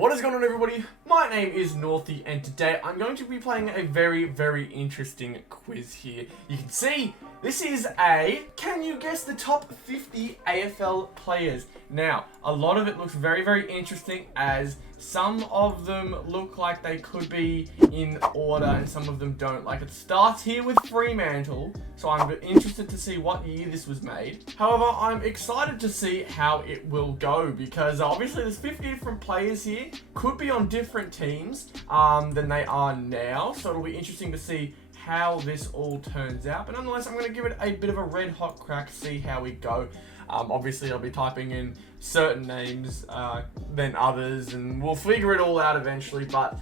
What is going on, everybody? My name is Northy, and today I'm going to be playing a very interesting quiz here. You can see this is can you guess the top 50 AFL players? Now, a lot of it looks very interesting, as some of them look like they could be in order and some of them don't. Like, it starts here with Fremantle, so I'm interested to see what year this was made. However, I'm excited to see how it will go, because obviously there's 50 different players here. Could be on different teams than they are now, so it'll be interesting to see how this all turns out. But nonetheless, I'm going to give it a bit of a red hot crack, see how we go. Obviously, I'll be typing in certain names than others, and we'll figure it all out eventually. But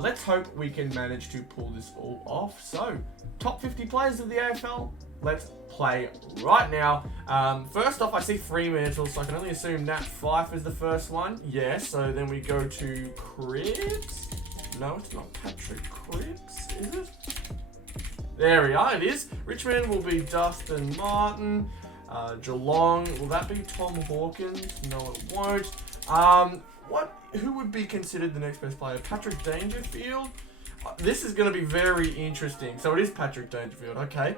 let's hope we can manage to pull this all off. So, top 50 players of the AFL. Let's play right now. First off, I see Fremantle, so I can only assume Nat Fyfe is the first one. Yes, so then we go to Cripps. No, it's not Patrick Cripps, is it? There we are, it is. Richmond will be Dustin Martin. Geelong, will that be Tom Hawkins? No, it won't. Who would be considered the next best player? Patrick Dangerfield? This is going to be very interesting. So it is Patrick Dangerfield, okay.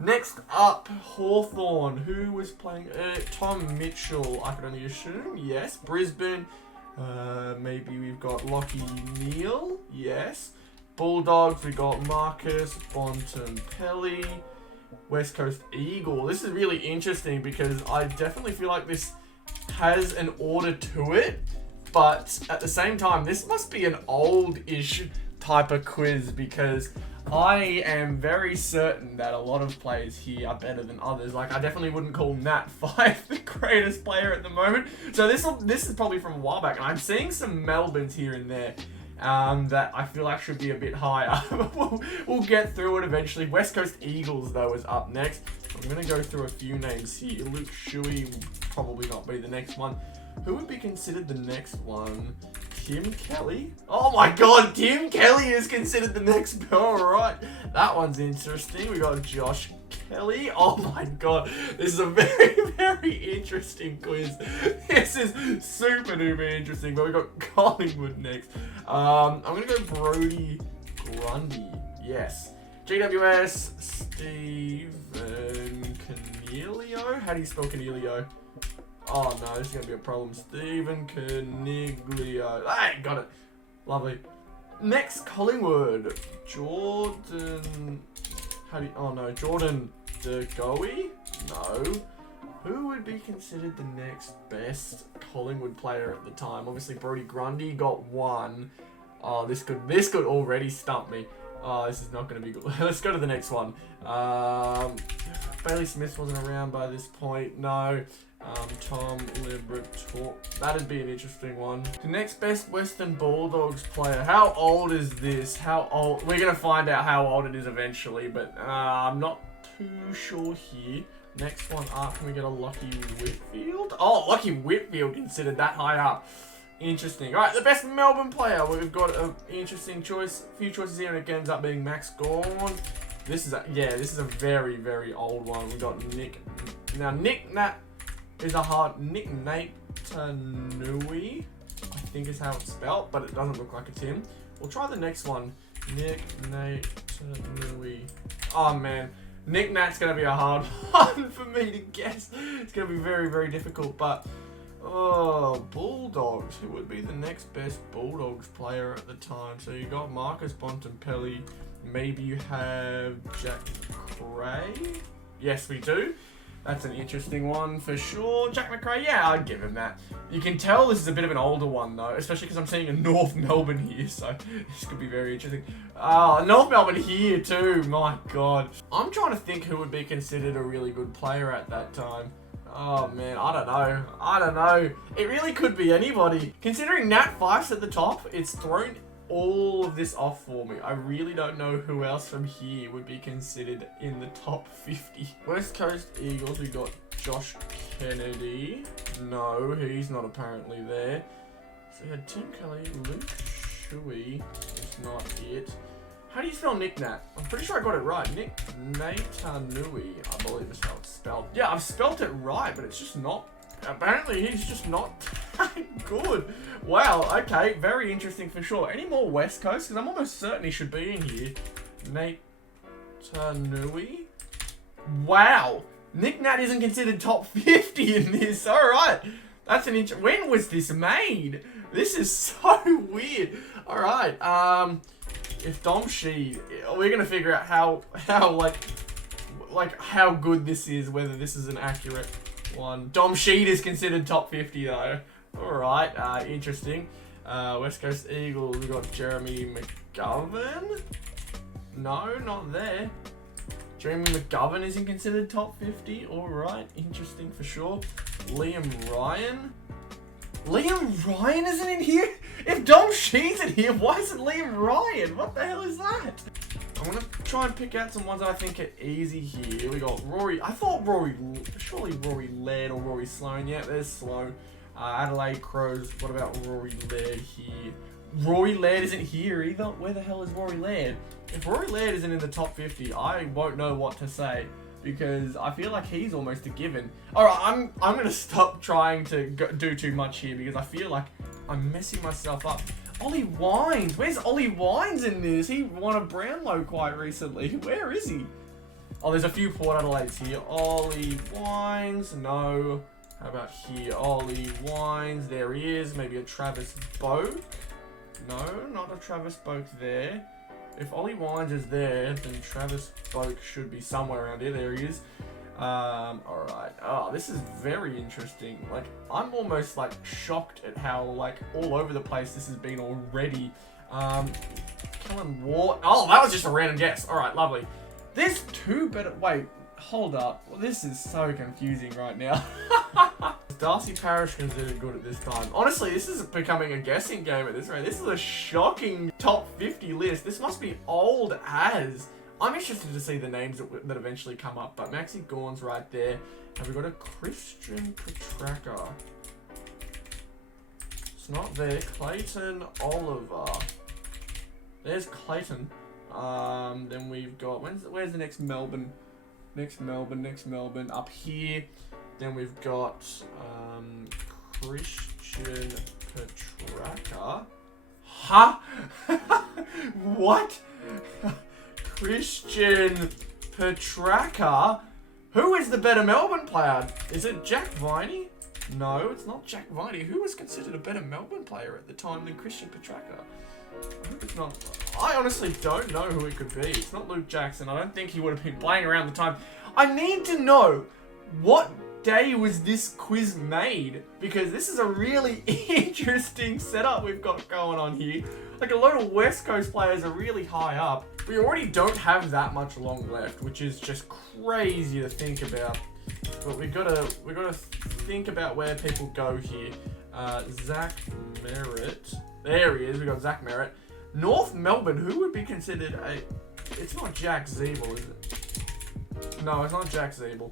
Next up, Hawthorn. Who was playing? Tom Mitchell, I could only assume. Yes. Brisbane. Maybe we've got Lockie Neal. Yes. Bulldogs, we got Marcus Bontempelli. West Coast Eagle. This is really interesting because I definitely feel like this has an order to it, but at the same time, this must be an old-ish type of quiz, because I am very certain that a lot of players here are better than others. Like, I definitely wouldn't call Nat Fyfe the greatest player at the moment. So this is probably from a while back, and I'm seeing some Melbournes here and there that I feel like should be a bit higher. we'll get through it eventually. West Coast Eagles, though, is up next. I'm going to go through a few names here. Luke Shuey will probably not be the next one. Who would be considered the next one? Tim Kelly? Oh my god, Tim Kelly is considered the next. Alright, that one's interesting. We got Josh Kelly. Oh my god, this is a very interesting quiz. This is super duper interesting. But we got Collingwood next. I'm gonna go Brody Grundy. Yes. GWS Stephen Caniglio. How do you spell Caniglio? Oh no, this is gonna be a problem. Stephen Caniglio. Hey, got it. Lovely. Next, Collingwood. Jordan. Jordan DeGoey? No. Who would be considered the next best Collingwood player at the time? Obviously, Brody Grundy got one. Oh, this could already stump me. Oh, this is not going to be good. Let's go to the next one. Bailey Smith wasn't around by this point. No. Tom Liberatore. That'd be an interesting one. The next best Western Bulldogs player. How old is this? How old? We're going to find out how old it is eventually, but I'm not too sure here. Next one up, can we get a Lockie Whitfield? Oh, Lockie Whitfield considered that high up. Interesting. All right, the best Melbourne player. We've got an interesting choice. A few choices here, and it ends up being Max Gawn. This is a very old one. We got Nick. Now Nick Nat is a hard Nick Nate Tanui, I think is how it's spelled, but it doesn't look like it's him. We'll try the next one. Nick Nate Tanui. Oh man. Nick Nat's going to be a hard one for me to guess. It's going to be very difficult, but Bulldogs. Who would be the next best Bulldogs player at the time? So you got Marcus Bontempelli. Maybe you have Jack Macrae. Yes, we do. That's an interesting one for sure. Jack Macrae, yeah, I'd give him that. You can tell this is a bit of an older one, though, especially because I'm seeing a North Melbourne here, so this could be very interesting. North Melbourne here, too. My God. I'm trying to think who would be considered a really good player at that time. Oh, man, I don't know. It really could be anybody. Considering Nat Fyfe's at the top, it's thrown all of this off for me. I really don't know who else from here would be considered in the top 50. West Coast Eagles, we got Josh Kennedy. No, he's not apparently there. So we had Tim Kelly, Luke Shuey is not it. How do you spell Nick Nat? I'm pretty sure I got it right. Nick Natanui, I believe is how it's spelled. Yeah, I've spelt it right, but it's just not apparently he's just not that good. Wow, okay, very interesting for sure. Any more West Coast? Because I'm almost certain he should be in here. Nate Tanui? Wow. Nick Nat isn't considered top 50 in this. Alright. That's an when was this made? This is so weird. Alright, if Dom Shi, we're gonna figure out how how good this is, whether this is an accurate one. Dom Sheed is considered top 50 though. Alright, interesting. West Coast Eagles, we got Jeremy McGovern. No, not there. Jeremy McGovern isn't considered top 50. Alright, interesting for sure. Liam Ryan. Liam Ryan isn't in here? If Dom Sheed's in here, why isn't Liam Ryan? What the hell is that? I'm gonna try and pick out some ones that I think are easy here. We got Rory. I thought Rory, surely Rory Laird or Rory Sloan. Yeah, there's Sloan. Adelaide Crows. What about Rory Laird here? Rory Laird isn't here either. Where the hell is Rory Laird? If Rory Laird isn't in the top 50, I won't know what to say because I feel like he's almost a given. All right, I'm gonna stop trying to do too much here because I feel like I'm messing myself up. Ollie Wines. Where's Ollie Wines in this? He won a Brownlow quite recently. Where is he? Oh, there's a few Port Adelaides here. Ollie Wines. No. How about here? Ollie Wines. There he is. Maybe a Travis Boak. No, not a Travis Boak there. If Ollie Wines is there, then Travis Boak should be somewhere around here. There he is. Alright. Oh, this is very interesting. Like, I'm almost, like, shocked at how, like, all over the place this has been already. Kellen Ward. Oh, that was just a random guess. Alright, lovely. There's two better. Wait, hold up. Well, this is so confusing right now. Darcy Parish considered good at this time. Honestly, this is becoming a guessing game at this rate. This is a shocking top 50 list. This must be old as. I'm interested to see the names that eventually come up, but Maxi Gorn's right there. Have we got a Christian Petraka? It's not there. Clayton Oliver. There's Clayton. Then we've got, where's the next Melbourne? Next Melbourne. Up here. Then we've got Christian Petraka. Huh? What? Christian Petraka? Who is the better Melbourne player? Is it Jack Viney? No, it's not Jack Viney. Who was considered a better Melbourne player at the time than Christian Petraka? I hope it's not. I honestly don't know who it could be. It's not Luke Jackson. I don't think he would have been playing around the time. I need to know what day was this quiz made, because this is a really interesting setup we've got going on here. Like, a lot of West Coast players are really high up. We already don't have that much long left, which is just crazy to think about. But we gotta think about where people go here. Zach Merritt. There he is. We got Zach Merritt. North Melbourne. Who would be considered a? It's not Jack Zeeble, is it? No, it's not Jack Zeeble.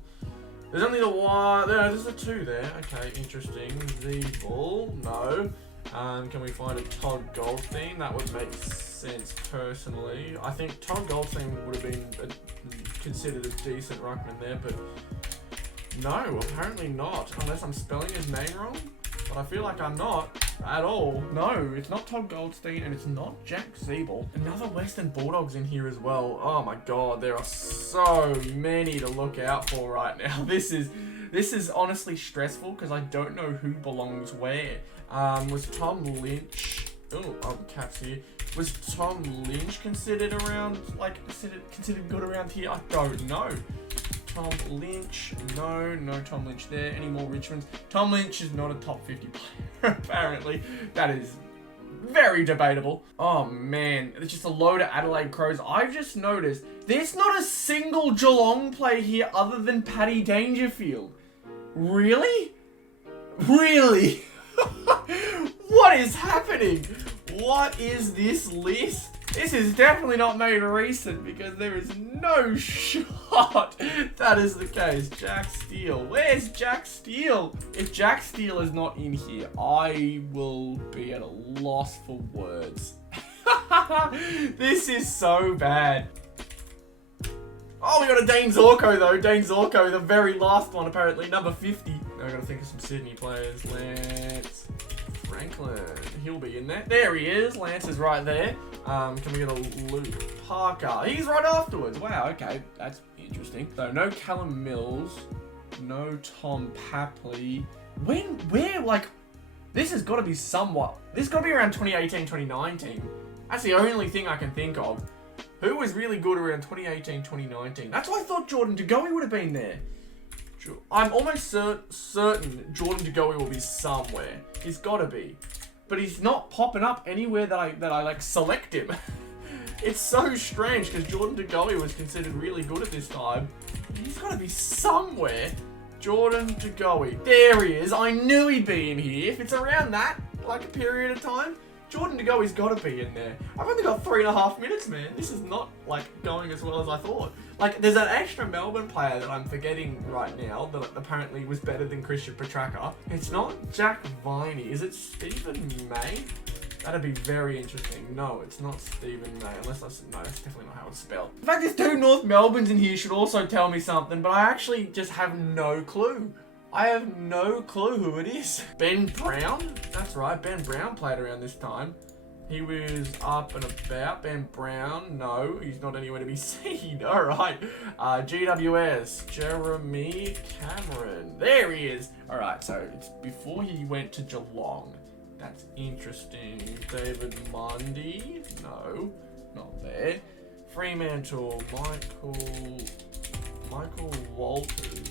There's only the one. There's the two there. Okay, interesting. Zeeble. No. Can we find a Todd Goldstein? That would make sense personally. I think Todd Goldstein would have been considered a decent ruckman there, but no, apparently not. Unless I'm spelling his name wrong. But I feel like I'm not at all. No, it's not Todd Goldstein and it's not Jack Zeeble. Another Western Bulldogs in here as well. Oh my god, there are so many to look out for right now. This is honestly stressful because I don't know who belongs where. Was Tom Lynch? Oh, caps here. Was Tom Lynch considered around, like, considered good around here? I don't know. Tom Lynch. No Tom Lynch there. Any more Richmonds? Tom Lynch is not a top 50 player, apparently. That is very debatable. Oh, man. There's just a load of Adelaide Crows. I've just noticed there's not a single Geelong player here other than Paddy Dangerfield. Really? Really? What is happening? What is this list? This is definitely not made recent because there is no shot that is the case. Jack Steele. Where's Jack Steele? If Jack Steele is not in here, I will be at a loss for words. This is so bad. Oh, we got a Dane Zorko though. Dane Zorko, the very last one apparently. Number 50. Now I gotta think of some Sydney players. Lance Franklin. He'll be in there. There he is. Lance is right there. Can we get a Luke Parker? He's right afterwards. Wow, okay. That's interesting. So no Callum Mills. No Tom Papley. Like, this has got to be somewhat... This has got to be around 2018, 2019. That's the only thing I can think of. Who was really good around 2018, 2019? That's why I thought Jordan De Goey would have been there. I'm almost certain Jordan De Goey will be somewhere. He's got to be. But he's not popping up anywhere that I like select him. It's so strange because Jordan De Goey was considered really good at this time. He's got to be somewhere. Jordan De Goey. There he is. I knew he'd be in here. If it's around that, like a period of time, Jordan De Goey's got to be in there. I've only got 3.5 minutes, man. This is not, like, going as well as I thought. Like, there's an extra Melbourne player that I'm forgetting right now that apparently was better than Christian Petracca. It's not Jack Viney. Is it Stephen May? That'd be very interesting. No, it's not Stephen May. No, that's definitely not how it's spelled. In fact, there's 2 North Melbournes in here should also tell me something, but I actually just have no clue. I have no clue who it is. Ben Brown? That's right, Ben Brown played around this time. He was up and about. Ben Brown, no, he's not anywhere to be seen. All right, GWS, Jeremy Cameron. There he is. All right, so it's before he went to Geelong. That's interesting. David Mundy, no, not there. Fremantle, Michael Walters,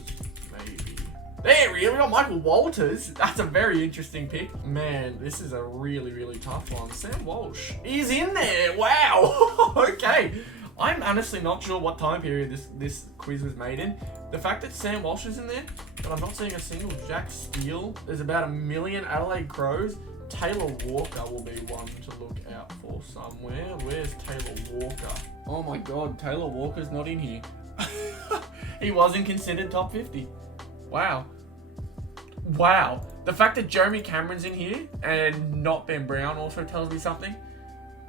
maybe. There we got Michael Walters. That's a very interesting pick. Man, this is a really, really tough one. Sam Walsh is in there. Wow. Okay. I'm honestly not sure what time period this quiz was made in. The fact that Sam Walsh is in there, but I'm not seeing a single Jack Steele. There's about 1 million Adelaide Crows. Taylor Walker will be one to look out for somewhere. Where's Taylor Walker? Oh my God, Taylor Walker's not in here. He wasn't considered top 50. Wow. Wow. The fact that Jeremy Cameron's in here and not Ben Brown also tells me something.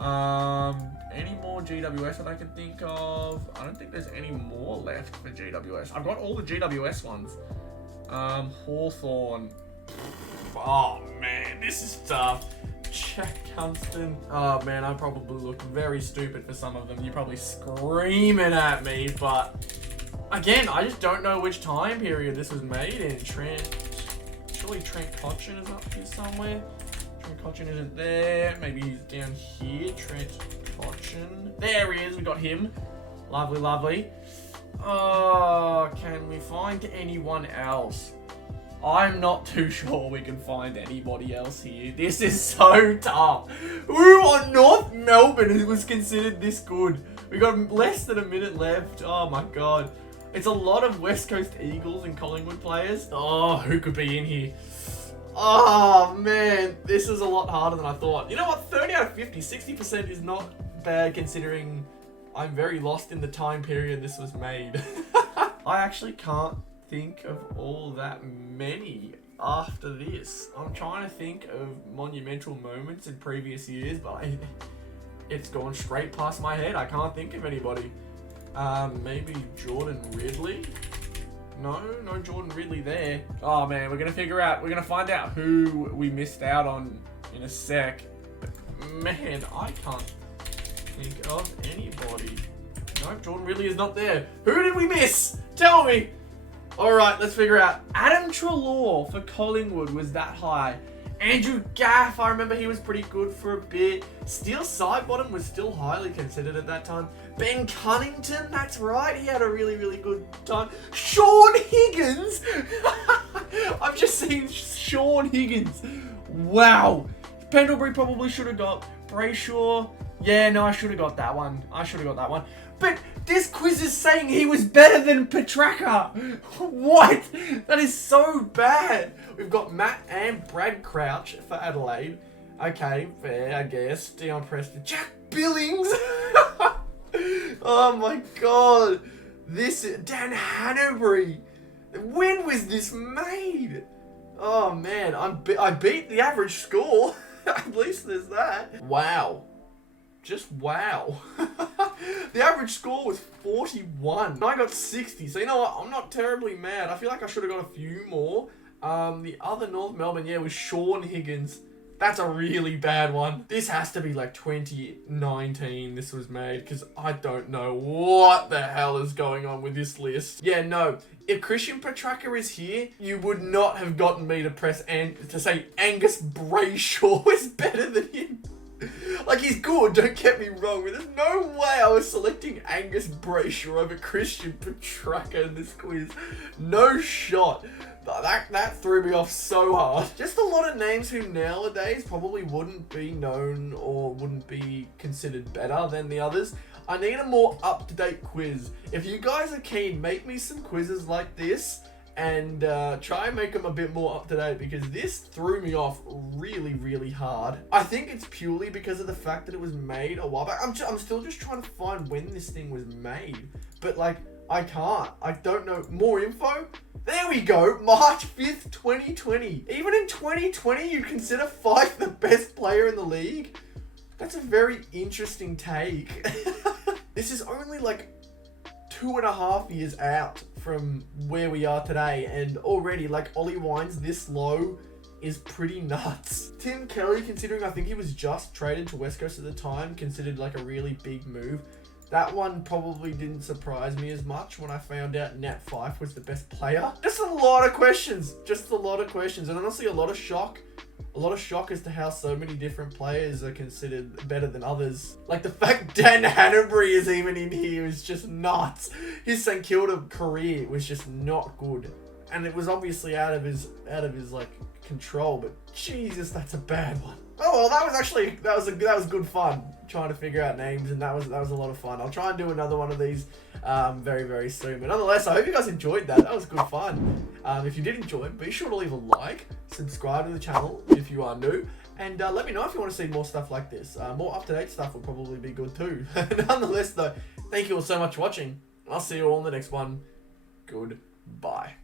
Any more GWS that I can think of? I don't think there's any more left for GWS. I've got all the GWS ones. Hawthorn. Oh man, this is tough. Jack Gunston. Oh man, I probably look very stupid for some of them. You're probably screaming at me, but again, I just don't know which time period this was made in. Surely Trent Cotchin is up here somewhere. Trent Cotchin isn't there. Maybe he's down here. Trent Cotchin. There he is. We got him. Lovely, lovely. Oh, can we find anyone else? I'm not too sure we can find anybody else here. This is so tough. Who on North Melbourne was considered this good? We got less than a minute left. Oh my God. It's a lot of West Coast Eagles and Collingwood players. Oh, who could be in here? Oh man, this is a lot harder than I thought. You know what? 30 out of 50, 60% is not bad considering I'm very lost in the time period this was made. I actually can't think of all that many after this. I'm trying to think of monumental moments in previous years, but it's gone straight past my head. I can't think of anybody. Maybe Jordan Ridley? No Jordan Ridley there. Oh man, we're gonna find out who we missed out on in a sec. Man, I can't think of anybody. No, Jordan Ridley is not there. Who did we miss? Tell me. All right, let's figure out. Adam Treloar for Collingwood was that high. Andrew Gaff, I remember he was pretty good for a bit. Steele Sidebottom was still highly considered at that time. Ben Cunnington, that's right, he had a really, really good time. Sean Higgins! I've just seen Sean Higgins. Wow. Pendlebury probably should have got. Brayshaw. Yeah, no, I should have got that one. But this quiz is saying he was better than Petracca. What? That is so bad. We've got Matt and Brad Crouch for Adelaide. Okay, fair, I guess. Dion Preston. Jack Billings. Oh my God. This is Dan Hanbury. When was this made? Oh man, I beat the average score. At least there's that. Wow. Just wow. The average score was 41. And I got 60. So you know what? I'm not terribly mad. I feel like I should have got a few more. The other North Melbourne, yeah, was Sean Higgins. That's a really bad one. This has to be like 2019 this was made, because I don't know what the hell is going on with this list. Yeah, no. If Christian Petracca is here, you would not have gotten me to press and to say Angus Brayshaw is better than him. Like, he's good, don't get me wrong, but there's no way I was selecting Angus Brayshaw over Christian Petracca in this quiz. No shot. That threw me off so hard. Just a lot of names who nowadays probably wouldn't be known or wouldn't be considered better than the others. I need a more up-to-date quiz. If you guys are keen, make me some quizzes like this and try and make them a bit more up-to-date, because this threw me off really, really hard. I think it's purely because of the fact that it was made a while back. I'm still just trying to find when this thing was made, but like, I can't. I don't know. More info? There we go. March 5th, 2020. Even in 2020, you consider Fife the best player in the league? That's a very interesting take. This is only like 2.5 years out from where we are today, and already like Ollie Wines this low is pretty nuts. Tim Kelly, considering I think he was just traded to West Coast at the time, considered like a really big move. That one probably didn't surprise me as much when I found out Nat Fife was the best player. Just a lot of questions. And honestly, a lot of shock as to how so many different players are considered better than others. Like, the fact Dan Hanbury is even in here is just nuts. His St Kilda career was just not good, and it was obviously out of his like control. But Jesus, that's a bad one. Oh well, that was good fun trying to figure out names, and that was a lot of fun. I'll try and do another one of these very, very soon. But nonetheless, I hope you guys enjoyed that. That was good fun. If you did enjoy, be sure to leave a like, subscribe to the channel if you are new, and let me know if you want to see more stuff like this. More up-to-date stuff would probably be good too. Nonetheless though, thank you all so much for watching. I'll see you all in the next one. Goodbye.